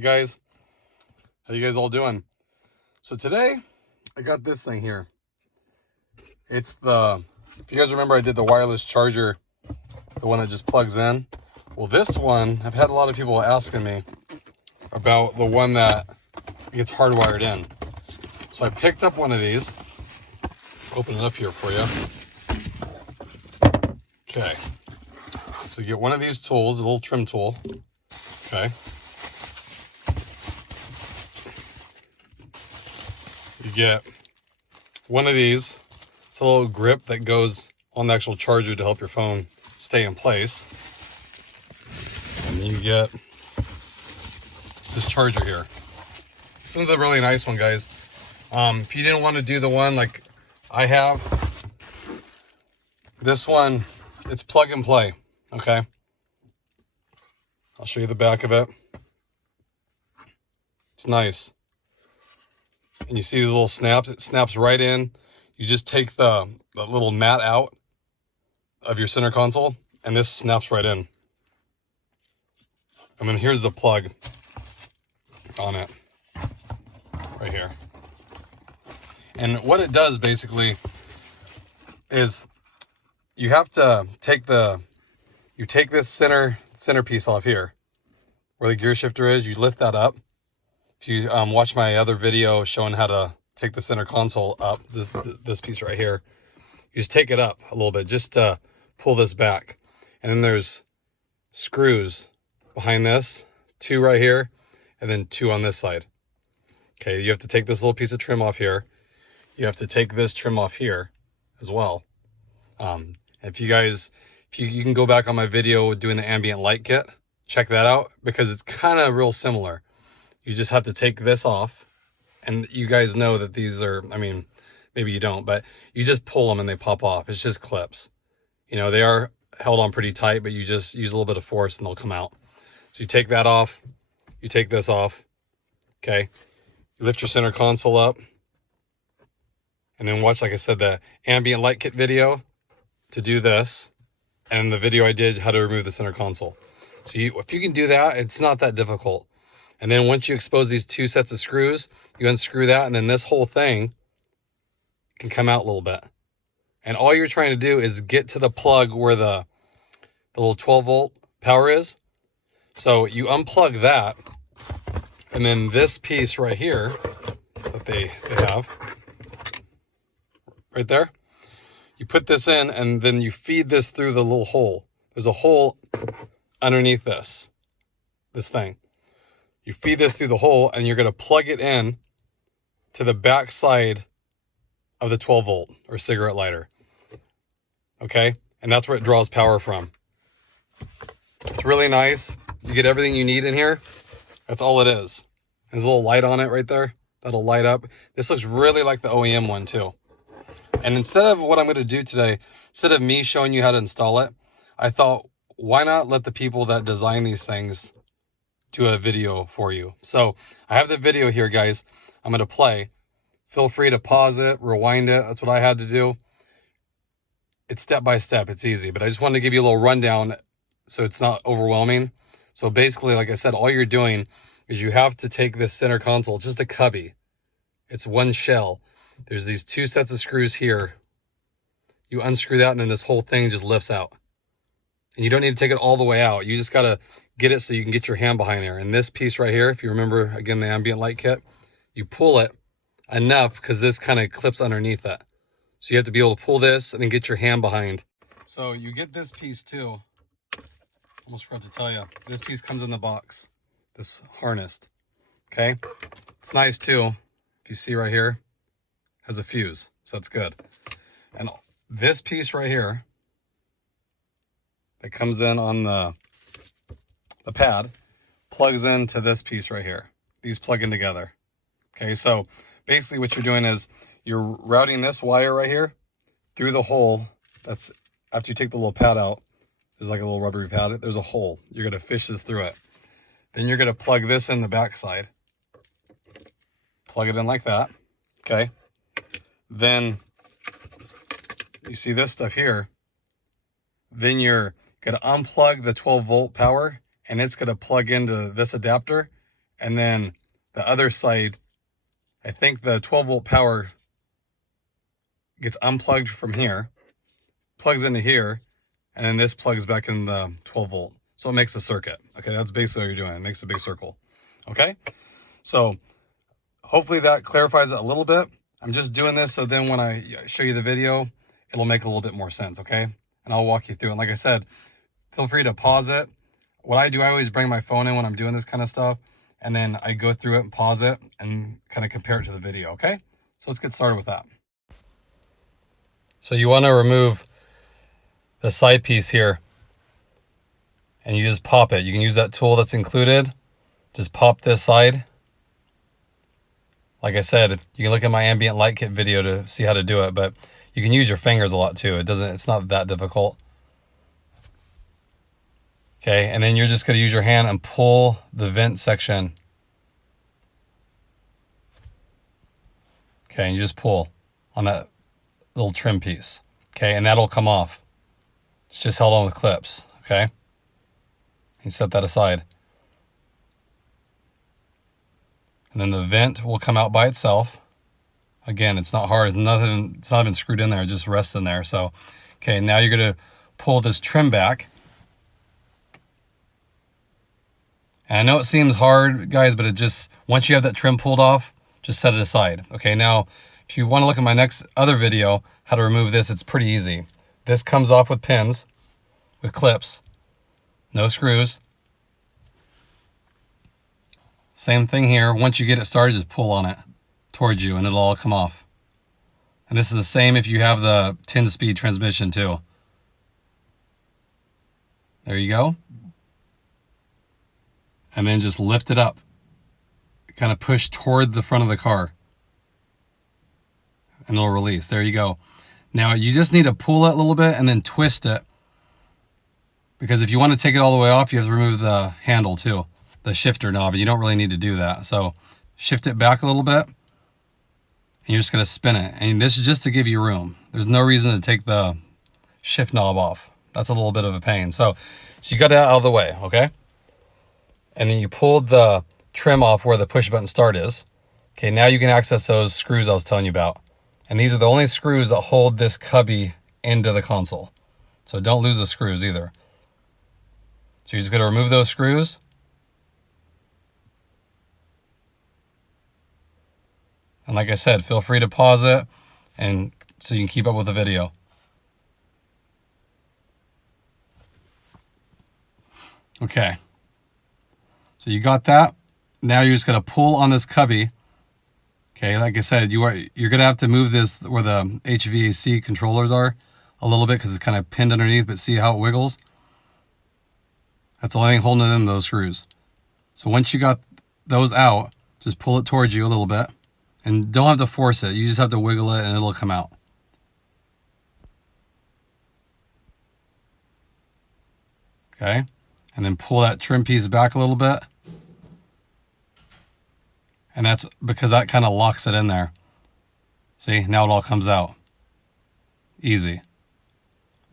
Hey guys, how you guys all doing? So today I got this thing here. It's if you guys remember, I did the wireless charger, the one that just plugs in. Well, this one, I've had a lot of people asking me about the one that gets hardwired in. So I picked up one of these. Open it up here for you. Okay. So you get one of these tools, a little trim tool. Okay. You get one of these. It's a little grip that goes on the actual charger to help your phone stay in place. And then you get this charger here. This one's a really nice one, guys. If you didn't want to do the one like I have, this one, it's plug and play. Okay. I'll show you the back of it. It's nice. And you see these little snaps, it snaps right in. You just take the little mat out of your center console and this snaps right in. And then here's the plug on it, right here. And what it does basically is you have to take this center piece off here where the gear shifter is. You lift that up. If you watch my other video showing how to take the center console up, this piece right here, you just take it up a little bit just to pull this back. And then there's screws behind this, 2 right here, and then 2 on this side. Okay, you have to take this little piece of trim off here. You have to take this trim off here as well. If you can go back on my video doing the ambient light kit, check that out because it's kind of real similar. You just have to take this off, and you guys know that these are, I mean, maybe you don't, but you just pull them and they pop off. It's just clips. You know, they are held on pretty tight, but you just use a little bit of force and they'll come out. So you take that off, you take this off, okay? You lift your center console up, and then watch, like I said, the ambient light kit video to do this, and the video I did how to remove the center console. So if you can do that, it's not that difficult. And then once you expose these 2 sets of screws, you unscrew that, and then this whole thing can come out a little bit. And all you're trying to do is get to the plug where the little 12-volt power is. So you unplug that, and then this piece right here that they have, right there, you put this in, and then you feed this through the little hole. There's a hole underneath this thing. You feed this through the hole, and you're going to plug it in to the back side of the 12-volt or cigarette lighter. Okay? And that's where it draws power from. It's really nice. You get everything you need in here. That's all it is. There's a little light on it right there. That'll light up. This looks really like the OEM one too. And instead of what I'm going to do today, instead of me showing you how to install it, I thought, why not let the people that design these things do a video for you? So I have the video here, guys. I'm going to play. Feel free to pause it, rewind it. That's what I had to do. It's step by step. It's easy, but I just wanted to give you a little rundown so it's not overwhelming. So basically, like I said, all you're doing is you have to take this center console. It's just a cubby. It's one shell. There's these 2 sets of screws here. You unscrew that, and then this whole thing just lifts out. And you don't need to take it all the way out. You just got to get it so you can get your hand behind there. And this piece right here, if you remember, again, the ambient light kit, you pull it enough because this kind of clips underneath it. So you have to be able to pull this and then get your hand behind. So you get this piece too. Almost forgot to tell you. This piece comes in the box. This harnessed. Okay? It's nice too. If you see right here, has a fuse. So that's good. And this piece right here that comes in on the pad plugs into this piece right here. These plug in together. Okay, so basically what you're doing is you're routing this wire right here through the hole. That's after you take the little pad out, there's like a little rubbery pad. There's a hole. You're going to fish this through it. Then you're going to plug this in the back side. Plug it in like that. Okay. Then you see this stuff here. Then you're going to unplug the 12-volt power, and it's going to plug into this adapter, And then the other side, I think the 12-volt power gets unplugged from here, plugs into here, and then this plugs back in the 12-volt. So it makes a circuit. Okay, that's basically what you're doing. It makes a big circle. Okay, so hopefully that clarifies it a little bit. I'm just doing this so then when I show you the video, it'll make a little bit more sense, okay? And I'll walk you through it. And like I said, feel free to pause it. What I do, I always bring my phone in when I'm doing this kind of stuff, and then I go through it and pause it and kind of compare it to the video, okay? So let's get started with that. So you want to remove the side piece here, and you just pop it. You can use that tool that's included. Just pop this side. Like I said, you can look at my ambient light kit video to see how to do it, but you can use your fingers a lot too. It's not that difficult. Okay, and then you're just going to use your hand and pull the vent section. Okay, and you just pull on that little trim piece. Okay, and that'll come off. It's just held on with clips. Okay, you set that aside. And then the vent will come out by itself. Again, it's not hard. It's not even screwed in there. It just rests in there. So, okay, now you're going to pull this trim back. And I know it seems hard, guys, but it just, once you have that trim pulled off, just set it aside. Okay, now, if you want to look at my other video, how to remove this, it's pretty easy. This comes off with pins, with clips, no screws. Same thing here. Once you get it started, just pull on it towards you and it'll all come off. And this is the same if you have the 10-speed transmission too. There you go. And then just lift it up. Kind of push toward the front of the car. And it'll release. There you go. Now you just need to pull it a little bit and then twist it. Because if you want to take it all the way off, you have to remove the handle too. The shifter knob, and you don't really need to do that. So shift it back a little bit, and you're just going to spin it. And this is just to give you room. There's no reason to take the shift knob off. That's a little bit of a pain. So you got that out of the way, okay? And then you pulled the trim off where the push button start is. Okay, now you can access those screws I was telling you about. And these are the only screws that hold this cubby into the console. So don't lose the screws either. So you're just going to remove those screws. And like I said, feel free to pause it and so you can keep up with the video. Okay. So you got that. Now you're just going to pull on this cubby. Okay, like I said, you're going to have to move this where the HVAC controllers are a little bit because it's kind of pinned underneath, but see how it wiggles? That's the only thing holding it in, those screws. So once you got those out, just pull it towards you a little bit. And don't have to force it. You just have to wiggle it and it'll come out. Okay. And then pull that trim piece back a little bit. And that's because that kind of locks it in there. See, now it all comes out. Easy.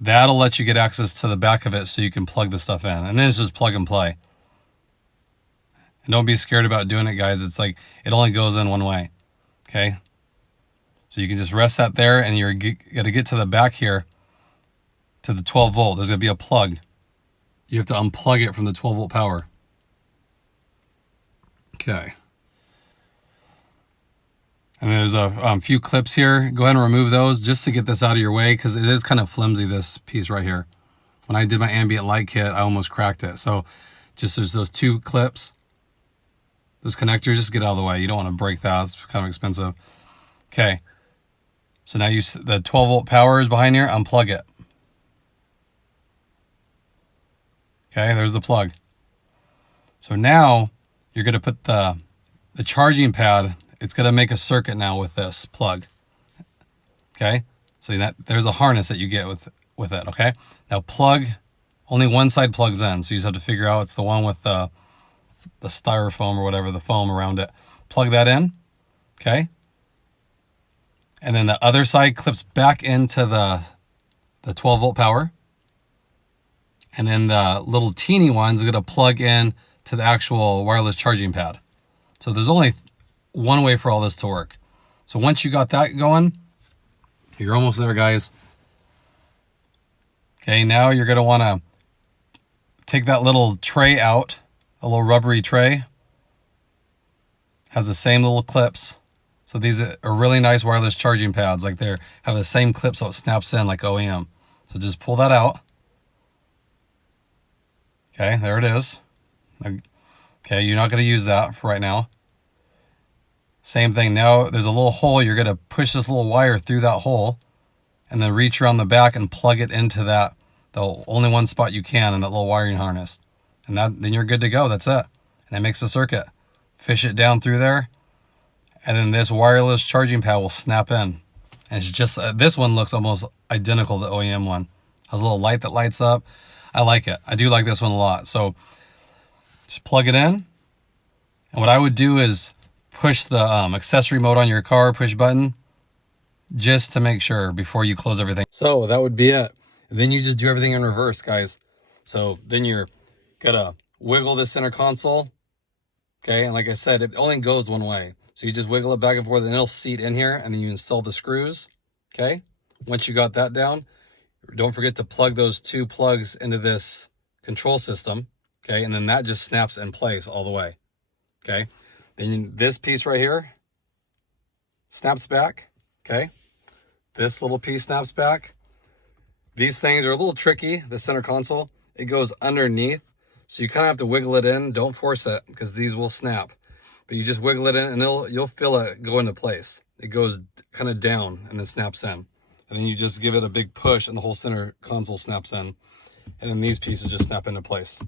That'll let you get access to the back of it so you can plug the stuff in. And then it's just plug and play. And don't be scared about doing it, guys. It's like, it only goes in one way. Okay, so you can just rest that there, and you're going to get to the back here to the 12 volt. There's going to be a plug. You have to unplug it from the 12 volt power. Okay. And there's a few clips here. Go ahead and remove those just to get this out of your way because it is kind of flimsy, this piece right here. When I did my ambient light kit, I almost cracked it. So just there's those two clips. Those connectors, just get out of the way. You don't want to break that. It's kind of expensive. Okay. So now the 12 volt power is behind here. Unplug it. Okay, there's the plug. So now you're going to put the charging pad. It's going to make a circuit now with this plug. Okay. So there's a harness that you get with it. Okay. Now plug, only one side plugs in. So you just have to figure out it's the one with the styrofoam or whatever, the foam around it. Plug that in, okay? And then the other side clips back into the 12 volt power. And then the little teeny one's gonna plug in to the actual wireless charging pad. So there's only one way for all this to work. So once you got that going, you're almost there, guys. Okay, now you're going to want to take that little tray out, a little rubbery tray. Has the same little clips. So these are really nice wireless charging pads. Like they have the same clip so it snaps in like OEM. So just pull that out. Okay, there it is. Okay, you're not going to use that for right now. Same thing. Now there's a little hole. You're going to push this little wire through that hole and then reach around the back and plug it into that, the only one spot you can in that little wiring harness. And then you're good to go. That's it. And it makes a circuit. Fish it down through there. And then this wireless charging pad will snap in. And it's just, this one looks almost identical to the OEM one. Has a little light that lights up. I like it. I do like this one a lot. So just plug it in. And what I would do is push the accessory mode on your car, push button, just to make sure before you close everything. So that would be it. And then you just do everything in reverse, guys. So then you're gonna wiggle the center console. Okay, and like I said, it only goes one way. So you just wiggle it back and forth and it'll seat in here, and then you install the screws. Okay, once you got that down, don't forget to plug those 2 plugs into this control system. Okay, and then that just snaps in place all the way. Okay, then this piece right here snaps back. Okay, this little piece snaps back. These things are a little tricky, the center console. It goes underneath, so you kind of have to wiggle it in. Don't force it because these will snap. But you just wiggle it in and you'll feel it go into place. It goes kind of down and then snaps in. And then you just give it a big push and the whole center console snaps in. And then these pieces just snap into place.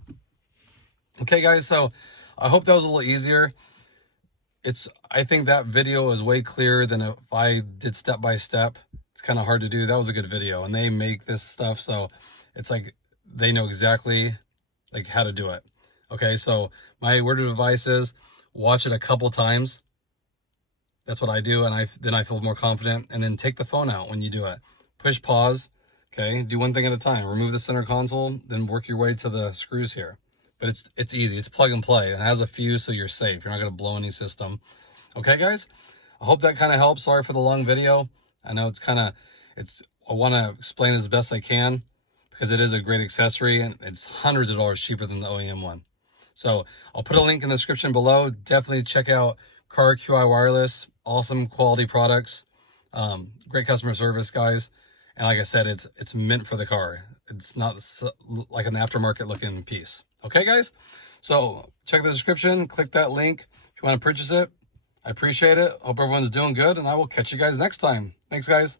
Okay, guys, so I hope that was a little easier. I think that video is way clearer than if I did step by step. It's kind of hard to do. That was a good video. And they make this stuff, so it's like they know exactly like how to do it. Okay, so my word of advice is watch it a couple times. That's what I do, and then I feel more confident. And then take the phone out when you do it. Push pause. Okay, do one thing at a time. Remove the center console, then work your way to the screws here. But it's easy. It's plug and play. It has a fuse, so you're safe. You're not going to blow any system. Okay, guys? I hope that kind of helps. Sorry for the long video. I know I want to explain it as best I can because it is a great accessory, and it's hundreds of dollars cheaper than the OEM one. So I'll put a link in the description below. Definitely check out CarQi Wireless. Awesome quality products. Great customer service, guys. And like I said, it's meant for the car. It's not like an aftermarket looking piece. Okay, guys? So check the description. Click that link if you want to purchase it. I appreciate it. Hope everyone's doing good, and I will catch you guys next time. Thanks, guys.